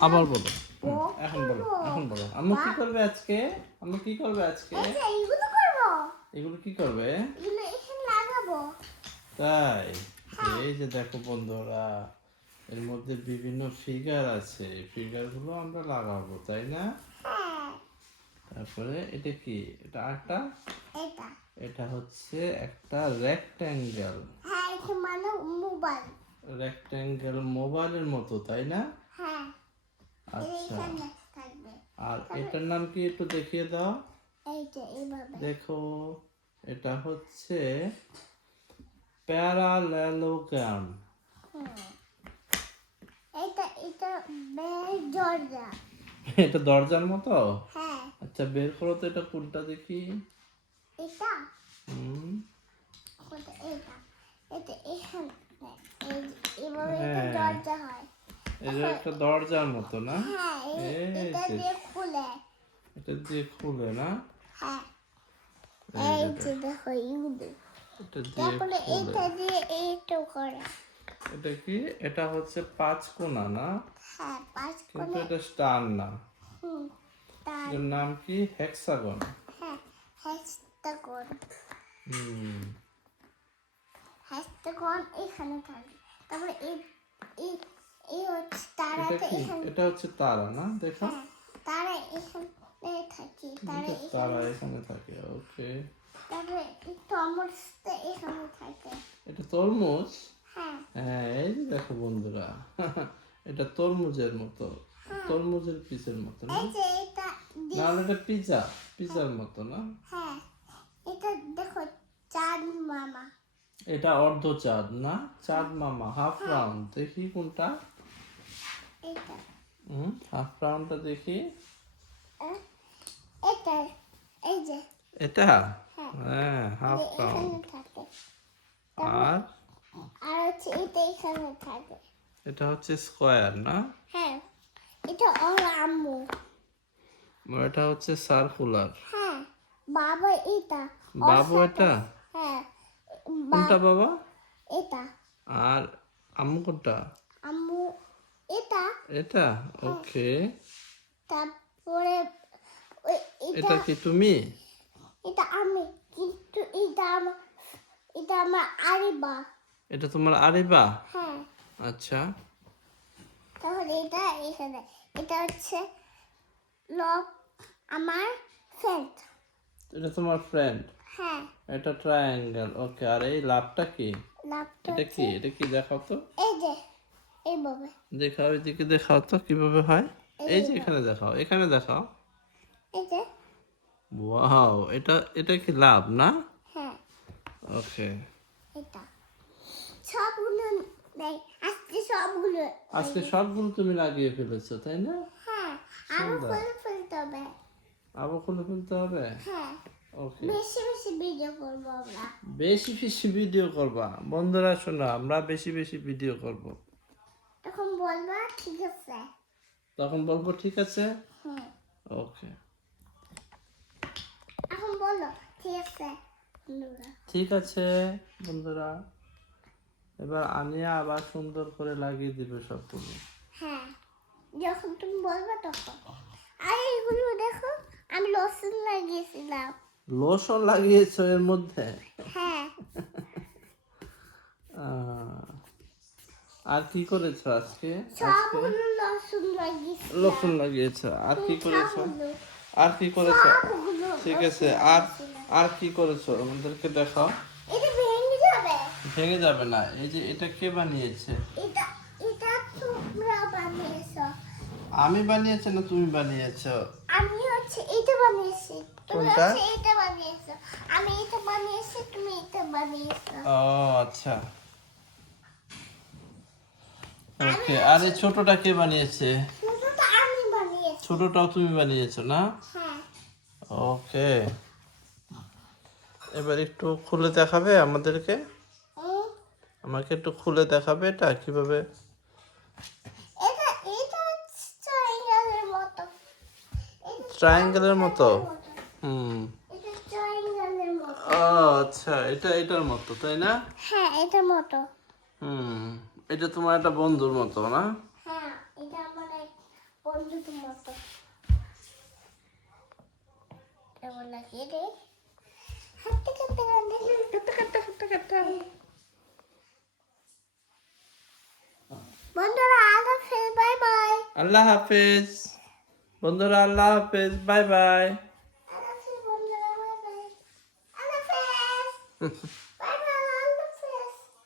আবার বলো। এখন বলো এখন বলো। আম্মু কি করবে আজকে? আম্মু কি করবে আজকে? যে এইগুলো করব। এগুলো কি করবে? এগুলো এখানে লাগাবো। তাই? এই যে দেখো বন্ধুরা এর মধ্যে বিভিন্ন ফিগার আছে। ফিগারগুলো আমরা লাগাবো তাই না? হ্যাঁ। তারপরে এটা কি? এটা একটা এটা। এটা হচ্ছে একটা রেক্ট্যাঙ্গেল হ্যাঁ এটা মানে মোবাইল রেক্ট্যাঙ্গেল মোবাইলের মতো তাই না? হ্যাঁ। আচ্ছা। আর এটার নাম কি একটু দেখিয়ে দাও? দেখো এটা হচ্ছে প্যারালেলোগ্রাম। এটা এটা দরজা। এটা দরজার মতো? হ্যাঁ। আচ্ছা বের করো তো এটা কোনটা দেখি। এটা হুম। এটা এটা এখানে। এইভাবে। দরজা হয়। এটা একটা দরজার মতো না? হ্যাঁ এটা দিয়ে খুলে। এটা দিয়ে খুলে না? এটা কি? এটা হচ্ছে পাঁচ কোনা না? হ্যাঁ পাঁচ কিন্তু এটা স্টার না। এর নাম কি? হেক্সাগন। হ্যাঁ হ্যাস্টাগন হুম। হ্যাস্টাগন এখানে থাকে তারপরে এই এটা হচ্ছে তারা না? দেখো। হ্যাঁ তারা এখানে থাকে তারা এখানে থাকে। ওকে। তারপরে এই এখানে থাকে। এটা তরমুজ? হ্যাঁ। হ্যাঁ এই যে দেখো বন্ধুরা এটা তরমুজের মতো তরমুজের পিসের মতো না? এটা না এটা পিজা পিজার মতো না? হ্যাঁ এটা দেখো চাঁদ মামা। এটা অর্ধ চাঁদ না? চাঁদ মামা হাফ রাউন্ড দেখি কোনটা। হুম হাফ রাউন্ডটা দেখি। এটা এই যে। এটা? হ্যাঁ। হাফ রাউন্ড আর? আর হচ্ছে এটা এখানে থাকে এটা হচ্ছে স্কোয়ার না? হ্যাঁ এটা ওর আম্মু। এটা হচ্ছে সার্কুলার হ্যাঁ বাবা এটা বাবু এটা? হ্যাঁ কোনটা বাবা? এটা। আর আম্মু কোনটা? এটা। এটা? ওকে। তারপরে এটা কি তুমি? এটা আমি কিন্তু এটা আমার এটা আমার আরিবা। এটা তোমার আরিবা? হ্যাঁ। আচ্ছা। তাহলে এটা এখানে এটা হচ্ছে লক আমার ফ্রেন্ড এটা তোমার ফ্রেন্ড হ্যাঁ। এটা ট্রায়াঙ্গেল ওকে। আর এই লাভটা কি? লাভটা এটা কি? এটা কি দেখাও তো? এই যে এইভাবে। দেখাও এদিকে দেখাও তো কীভাবে হয়। এই যে এখানে দেখাও এখানে দেখাও। এই যে। ওয়াও এটা এটা কি লাভ না? হ্যাঁ। ওকে। এটা। সবগুলো নেই আজকে সবগুলো আজকে সবগুলো তুমি লাগিয়ে ফেলেছো তাই না? হ্যাঁ। ফেলতে হবে। আবার খুলে ফেলতে হবে? হ্যাঁ। ওকে। বেশি বেশি ভিডিও করব আমরা। বেশি বেশি ভিডিও করবা। বন্ধুরা শোনো আমরা বেশি বেশি ভিডিও করব। বলবা ঠিক আছে? তখন বলব ঠিক আছে? ওকে। এখন বলো ঠিক আছে। ঠিক আছে বন্ধুরা। এবার আনিয়া আবার সুন্দর করে লাগিয়ে দিবে সবগুলো। হ্যাঁ যখন তুমি বলবে তখন। আর এইগুলো দেখো আমি লসুন লাগিয়েছিলাম। লোশন লাগিয়েছো এর মধ্যে? হ্যাঁ। আর কি করেছ আজকে? লসুন লাগিয়েছো। আর কি করেছ? আর কি করেছ? ঠিক আছে আর আর কি করেছ? আমাদেরকে দেখাও। ভেঙে যাবে। ভেঙে যাবে না। এই যে এটা কে বানিয়েছে? আমি বানিয়েছি না তুমি বানিয়েছো? আমি হচ্ছে এটা বানিয়েছি। তুমি? হচ্ছে এটা বানিয়েছো। আমি এটা বানিয়েছি তুমি এটা বানিয়েছো। ও আচ্ছা। ওকে আর এই ছোটটা কে বানিয়েছে? ছোটটাও তুমি বানিয়েছো না? হ্যাঁ। ওকে। এবার একটু খুলে দেখাবে আমাদেরকে? আমাকে একটু খুলে দেখাবে এটা কীভাবে? ট্রায়াঙ্গেলের মতো। হুম। আচ্ছা এটা এটার মতো তাই না? হ্যাঁ এটা মতো। হুম। এটা তোমার একটা বন্ধুর মতো না? হ্যাঁ এটা আমার এক দুধের মতো। কেমন লাগে রে? হাঁটতে কাটতে কাটতে বন্ধুরা আলো ফের বাই বাই। আল্লাহ হাফেজ। বন্ধুরা আল্লাহ হাফেজ বাই বাই। বন্ধুরা বাই বাই। আলো ফের